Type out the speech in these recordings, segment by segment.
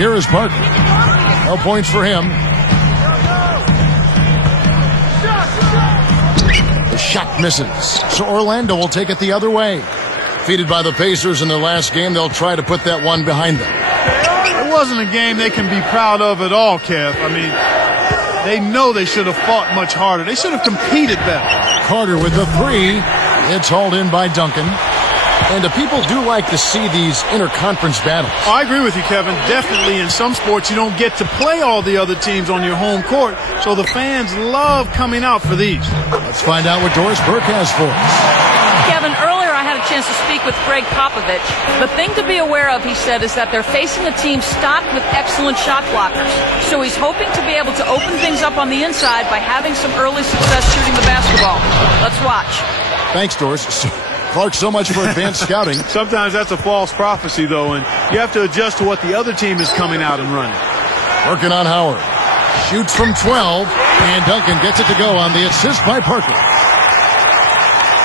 Here is Parker. No points for him. The shot misses, so Orlando will take it the other way. Defeated by the Pacers in their last game, they'll try to put that one behind them. It wasn't a game they can be proud of at all, Kev. I mean, they know they should have fought much harder. They should have competed better. Carter with the three. It's hauled in by Duncan. And the people do like to see these interconference battles. Oh, I agree with you, Kevin. Definitely in some sports you don't get to play all the other teams on your home court, so the fans love coming out for these. Let's find out what Doris Burke has for us. Kevin, earlier I had a chance to speak with Greg Popovich. The thing to be aware of, he said, is that they're facing a team stocked with excellent shot blockers. So he's hoping to be able to open things up on the inside by having some early success shooting the basketball. Let's watch. Thanks, Doris. Clark, so much for advanced scouting. Sometimes that's a false prophecy, though, and you have to adjust to what the other team is coming out and running. Working on Howard. Shoots from 12, and Duncan gets it to go on the assist by Parker.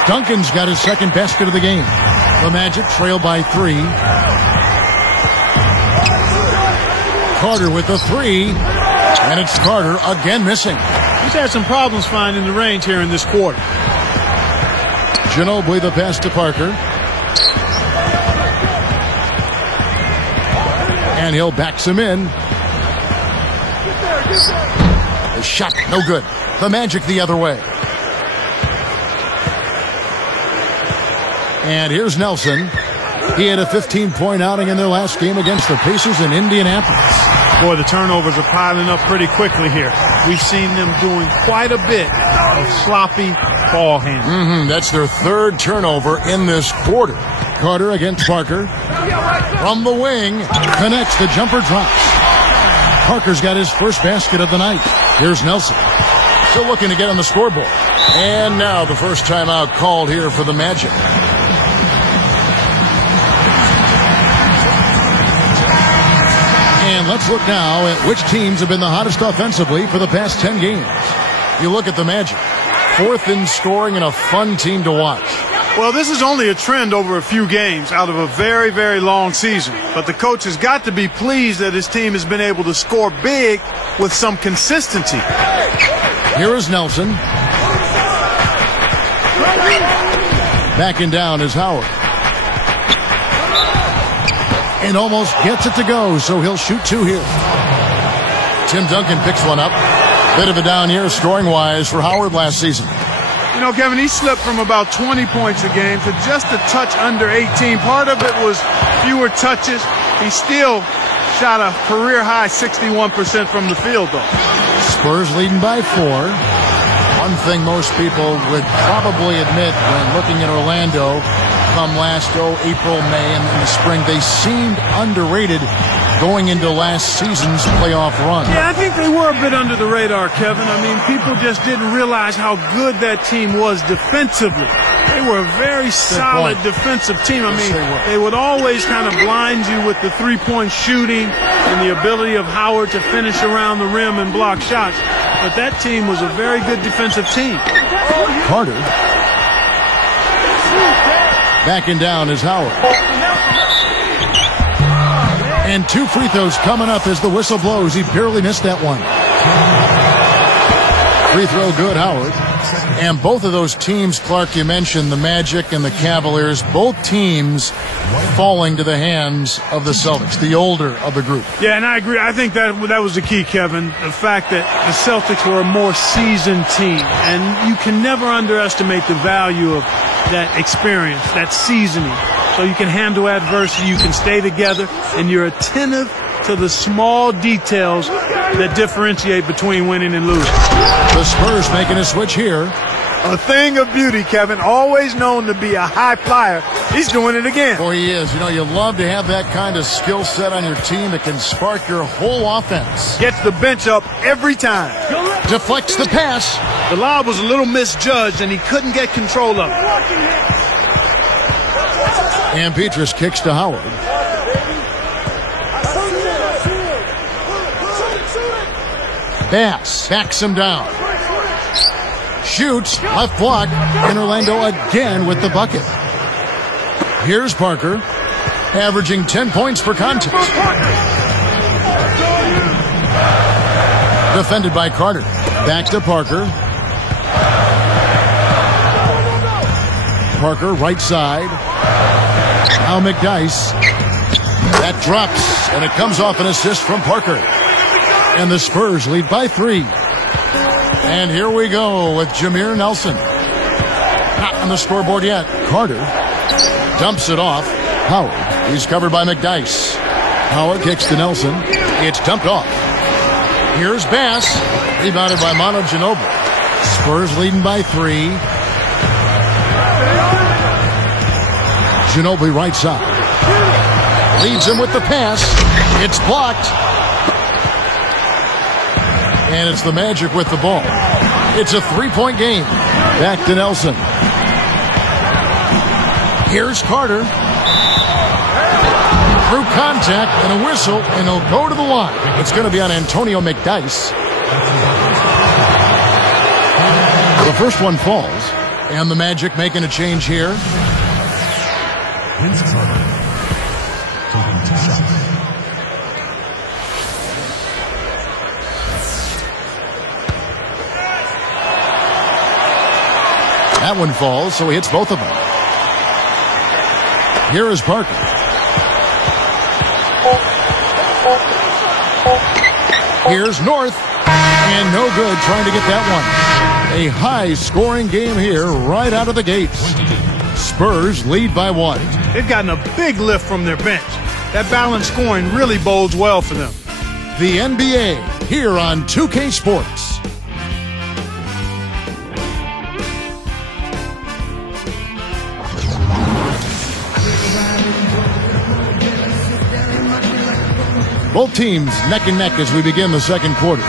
Duncan's got his second basket of the game. The Magic trail by 3. Carter with the 3, and it's Carter again missing. He's had some problems finding the range here in this quarter. Ginobili the pass to Parker. And he'll backs him in. The shot, no good. The Magic the other way. And here's Nelson. He had a 15-point outing in their last game against the Pacers in Indianapolis. Boy, the turnovers are piling up pretty quickly here. We've seen them doing quite a bit of sloppy ball handling. That's their third turnover in this quarter. Carter against Parker. From the wing, connects, the jumper drops. Parker's got his first basket of the night. Here's Nelson. Still looking to get on the scoreboard. And now the first timeout called here for the Magic. And let's look now at which teams have been the hottest offensively for the past 10 games. You look at the Magic. Fourth in scoring and a fun team to watch. Well, this is only a trend over a few games out of a very, very long season. But the coach has got to be pleased that his team has been able to score big with some consistency. Here is Nelson. Backing down is Howard. And almost gets it to go, so he'll shoot 2 here. Tim Duncan picks one up. Bit of a down year scoring-wise for Howard last season. You know, Kevin, he slipped from about 20 points a game to just a touch under 18. Part of it was fewer touches. He still shot a career-high 61% from the field, though. Spurs leading by 4. One thing most people would probably admit when looking at Orlando come last April, May, and in the spring, they seemed underrated going into last season's playoff run. Yeah, I think they were a bit under the radar, Kevin. I mean, people just didn't realize how good that team was defensively. They were a very solid defensive team. I mean, they would always kind of blind you with the three-point shooting and the ability of Howard to finish around the rim and block shots. But that team was a very good defensive team. Carter. Backing down is Howard. And 2 free throws coming up as the whistle blows. He barely missed that one. Free throw good, Howard. And both of those teams, Clark, you mentioned, the Magic and the Cavaliers, both teams falling to the hands of the Celtics, the older of the group. Yeah, and I agree. I think that was the key, Kevin, the fact that the Celtics were a more seasoned team. And you can never underestimate the value of that experience, that seasoning. So you can handle adversity, you can stay together, and you're attentive to the small details that differentiate between winning and losing. The Spurs making a switch here. A thing of beauty, Kevin. Always known to be a high flyer. He's doing it again. Boy, he is. You know, you love to have that kind of skill set on your team that can spark your whole offense. Gets the bench up every time. Deflects the pass. The lob was a little misjudged, and he couldn't get control of it. And Petrus kicks to Howard. Bass backs him down. Shoots, left block, and Orlando again with the bucket. Here's Parker, averaging 10 points per contest. Defended by Carter. Back to Parker. Parker, right side. Now McDyess. That drops, and it comes off an assist from Parker. And the Spurs lead by 3. And here we go with Jameer Nelson. Not on the scoreboard yet. Carter dumps it off. Howard. He's covered by McDyess. Howard kicks to Nelson. It's dumped off. Here's Bass. Rebounded by Manu Ginobili. Spurs leading by 3. Ginobili right side. Leads him with the pass. It's blocked. And it's the Magic with the ball. It's a 3-point game. Back to Nelson. Here's Carter. Through contact and a whistle, and he'll go to the line. It's going to be on Antonio McDyess. The first one falls, and the Magic making a change here. Vince Carter taking 2 shots. That one falls, so he hits both of them. Here is Parker. Here's North, and no good trying to get that one. A high-scoring game here right out of the gates. Spurs lead by 1. They've gotten a big lift from their bench. That balanced scoring really bodes well for them. The NBA here on 2K Sports. Both teams neck and neck as we begin the second quarter.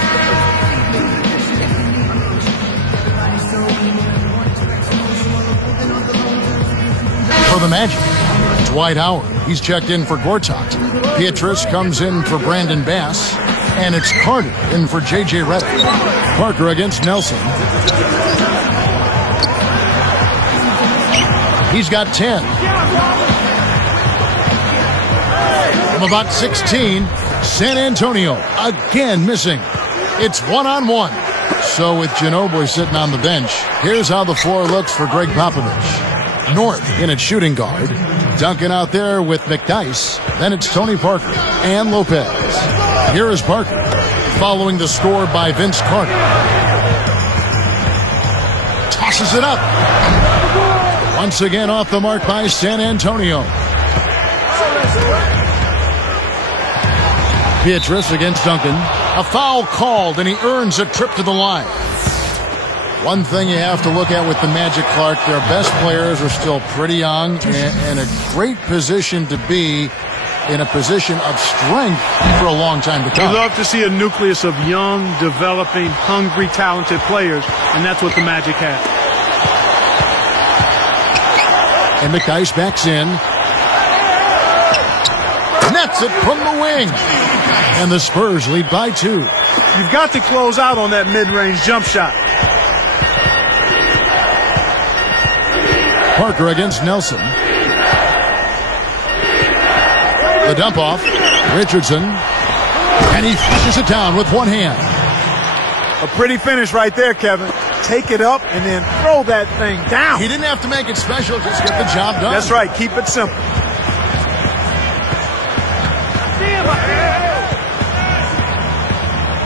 For the Magic, Dwight Howard. He's checked in for Gortat. Pietrus comes in for Brandon Bass. And it's Carter in for J.J. Redick. Parker against Nelson. He's got 10. From about 16, San Antonio again missing. It's 1-on-1. So with Ginobili sitting on the bench, here's how the floor looks for Greg Popovich. North in at shooting guard. Duncan out there with McDyess. Then it's Tony Parker and Lopez. Here is Parker, following the score by Vince Carter. Tosses it up. Once again off the mark by San Antonio. Pietrus against Duncan. A foul called, and he earns a trip to the line. One thing you have to look at with the Magic, Clark, their best players are still pretty young and a great position to be, in a position of strength for a long time to come. You love to see a nucleus of young, developing, hungry, talented players, and that's what the Magic have. And McDyess backs in. Nets it from the wing. And the Spurs lead by 2. You've got to close out on that mid-range jump shot. Parker against Nelson. The dump off. Richardson. And he flushes it down with one hand. A pretty finish right there, Kevin. Take it up and then throw that thing down. He didn't have to make it special, just get the job done. That's right. Keep it simple.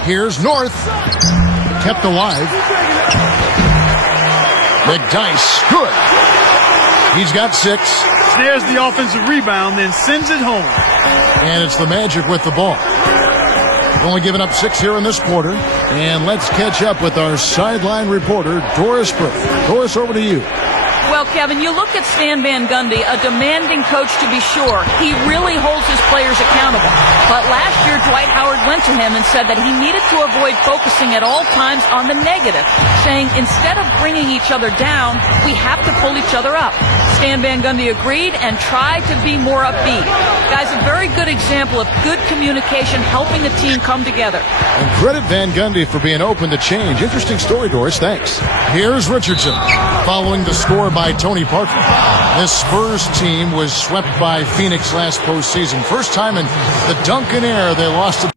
Here's North. Kept alive. McDyess. Good. He's got 6. Snares the offensive rebound, then sends it home. And it's the Magic with the ball. We've only given up 6 here in this quarter. And let's catch up with our sideline reporter, Doris Burke. Doris, over to you. Well, Kevin, you look at Stan Van Gundy, a demanding coach to be sure. He really holds his players accountable. But last year, Dwight Howard went to him and said that he needed to avoid focusing at all times on the negative, saying instead of bringing each other down, we have to pull each other up. Stan Van Gundy agreed and tried to be more upbeat. Guys, a very good example of good communication helping the team come together. And credit Van Gundy for being open to change. Interesting story, Doris. Thanks. Here's Richardson, following the score by Tony Parker. This Spurs team was swept by Phoenix last postseason. First time in the Duncan era they lost to